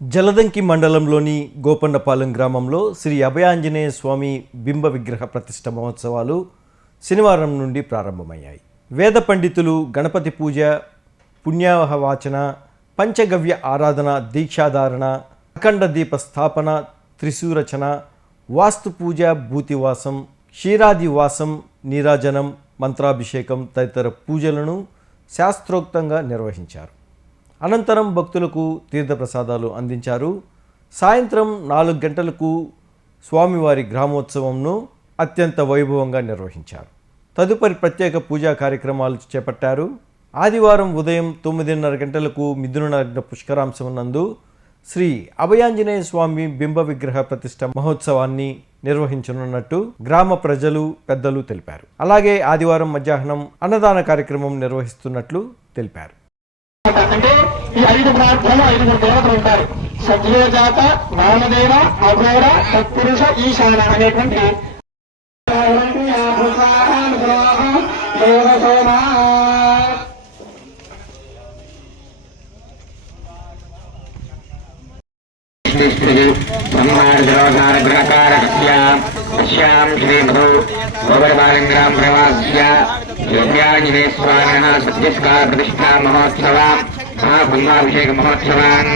జలదంకి మండలంలోని గోపన్నపాలెం గ్రామంలో శ్రీ అభయాంజనేయ స్వామి బింబ విగ్రహ ప్రతిష్ఠ మహోత్సవాలు శనివారం నుండి ప్రారంభమయ్యాయి. వేద పండితులు గణపతి పూజ, పుణ్యాహవాచన, పంచగవ్య ఆరాధన, దీక్షాధారణ, అఖండ దీప స్థాపన, త్రిశూరచన, వాస్తు పూజ, భూతివాసం, క్షీరాదివాసం, నీరాజనం, మంత్రాభిషేకం తదితర పూజలను శాస్త్రోక్తంగా నిర్వహించారు. అనంతరం భక్తులకు తీర్థప్రసాదాలు అందించారు. సాయంత్రం 4 గంటలకు స్వామివారి గ్రామోత్సవంను అత్యంత వైభవంగా నిర్వహించారు. తదుపరి ప్రత్యేక పూజా కార్యక్రమాలు చేపట్టారు. ఆదివారం ఉదయం 9:30 గంటలకు మిథునలగ్న పుష్కరాంశం నందు శ్రీ అభయాంజనేయ స్వామి బింబ విగ్రహ ప్రతిష్ఠ మహోత్సవాన్ని నిర్వహించనున్నట్టు గ్రామ ప్రజలు, పెద్దలు తెలిపారు. అలాగే ఆదివారం మధ్యాహ్నం అన్నదాన కార్యక్రమం నిర్వహిస్తున్నట్లు తెలిపారు. అంటే ఈ 5 ప్రాంతాల్లో 5 దేవతలు ఉంటారు. సత్యోజాత, వామదేవ, అఘోర, తత్పురుష, ఈశాన అనేటువంటి गोवर्धनग्राम प्रवास्य योग्याञ्जनेय स्वामिनः सत्यस्कार प्रतिष्ठा महोत्सव महाकुम्भाभिषेक महोत्सवान्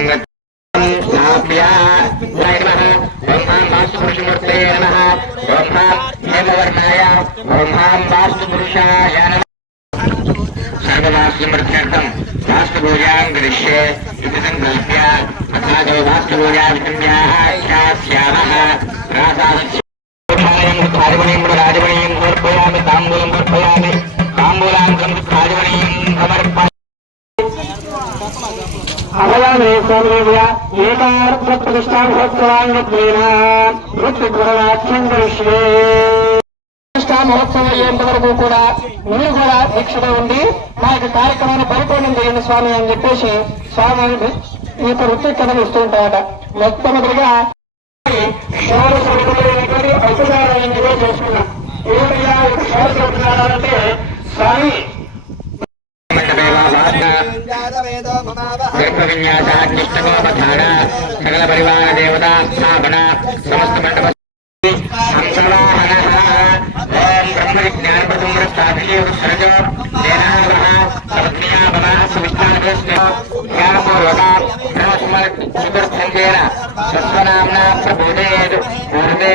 वास्तुपुरुषमूर्ते नमः। ओं हेमवर्णाय, ओं वास्तुपुरुषाय नमः। सर्ववास्तुमूर्त्यर्थं वास्तुपूजां करिष्ये इति संकल्प्य अथातो वास्तुपूजा विसंज्ञाः ख्यास्यामः। राजमणीं समर्पयामि, ताम्बूलं समर्पयामि, ताम्बूलाङ्कं राजमणीं समर्पयामि। అభయాంజనేయ స్వామి ఏకార్థ ప్రతిష్ఠా మహోత్సవాంగత్వేన వృత్తిగృహవాక్యం కరిష్యే. ప్రతిష్ఠా మహోత్సవం అయ్యేంత వరకు కూడా మీరు కూడా దీక్షగా ఉండి మా యొక్క కార్యక్రమాన్ని పరిపూర్ణం చేయండి స్వామి అని చెప్పేసి స్వామి ఈ యొక్క వృత్తి కథలు ఇస్తూ ఉంటాయట. మొట్టమొదటిగా ఉపచారాలన్నీ కూడా చేసుకున్నాం. ఏమయ్యా షోడశ ఉపచారాలంటే స్వామి सकल परिवार देवता स्थापना समस्त मंडप संवाहन ओम ब्रह्म विज्ञान प्रथम स्थापित सरजो देनावः सपत्न्या बलः सुविष्टादेशः ज्ञानपूर्वका ब्रह्मस्मर सुदर्शनेन स्वनामना प्रबोधयेत् पूर्वे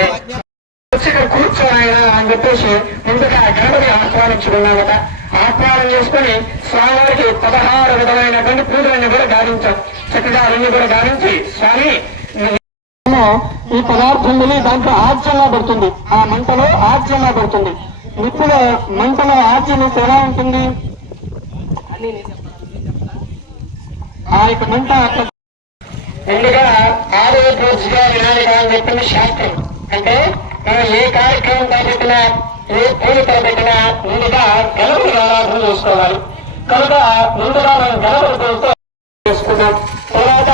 కూర్చోనాయన అని చెప్పేసి ముందుగా గణపతి ఆహ్వానించుకున్నామట. ఆహ్వానం చేసుకుని స్వామివారికి 16 విధమైనటువంటి పూజలన్నీ కూడా గావించాం. చక్కగా అవన్నీ కూడా గావించి స్వామి ఈ పదార్థం దాంట్లో ఆజ్యంగా పడుతుంది, ఆ మంటలో ఆజ్యంగా పడుతుంది. నిప్పులో మంటలో ఆజ్యం ఎలా ఉంటుంది? ఆ యొక్క మంట ముందుగా ఆలయ పూజగా వినాలిగా అని చెప్పింది శాస్త్రం. అంటే మనం ఏ కార్యక్రమం తలపెట్టినా, ఏ పూజ తలపెట్టినా ముందుగా గణపతి ఆరాధన చేసుకోవాలి. కనుక ముందుగా మనం గణపతి పూజతో చేసుకున్నాం. తర్వాత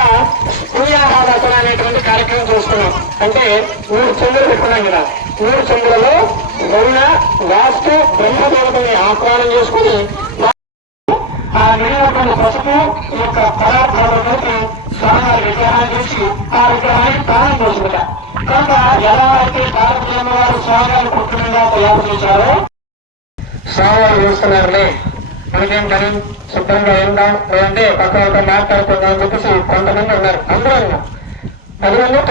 పుణ్యాహారాధన అనేటువంటి కార్యక్రమం చేస్తున్నాం. అంటే 3 చెంబులు పెట్టుకున్నాం కదా. 3 చెంబులలో గౌణ, వాస్తు, బ్రహ్మదేవతని ఆహ్వానం చేసుకుని ఆ నిలబడిన పసుపు ఈ యొక్క పదార్థాలలోకి స్వామి విగ్రహాన్ని చేసి ఆ విగ్రహాన్ని ప్రాణం చేసుకుంటా. కనుక ఎలా అయితే భారతీయ వారు స్వామివారి పుట్టినగా తయారు చేశారో స్వామివారు చూస్తున్నారులే, మనకేం పని, శుభ్రంగా ఉందాం అంటే పక్క మాట్లాడుకుందాం అని చెప్పేసి కొంతమంది ఉన్నారు. అందరూ ఉన్నారు.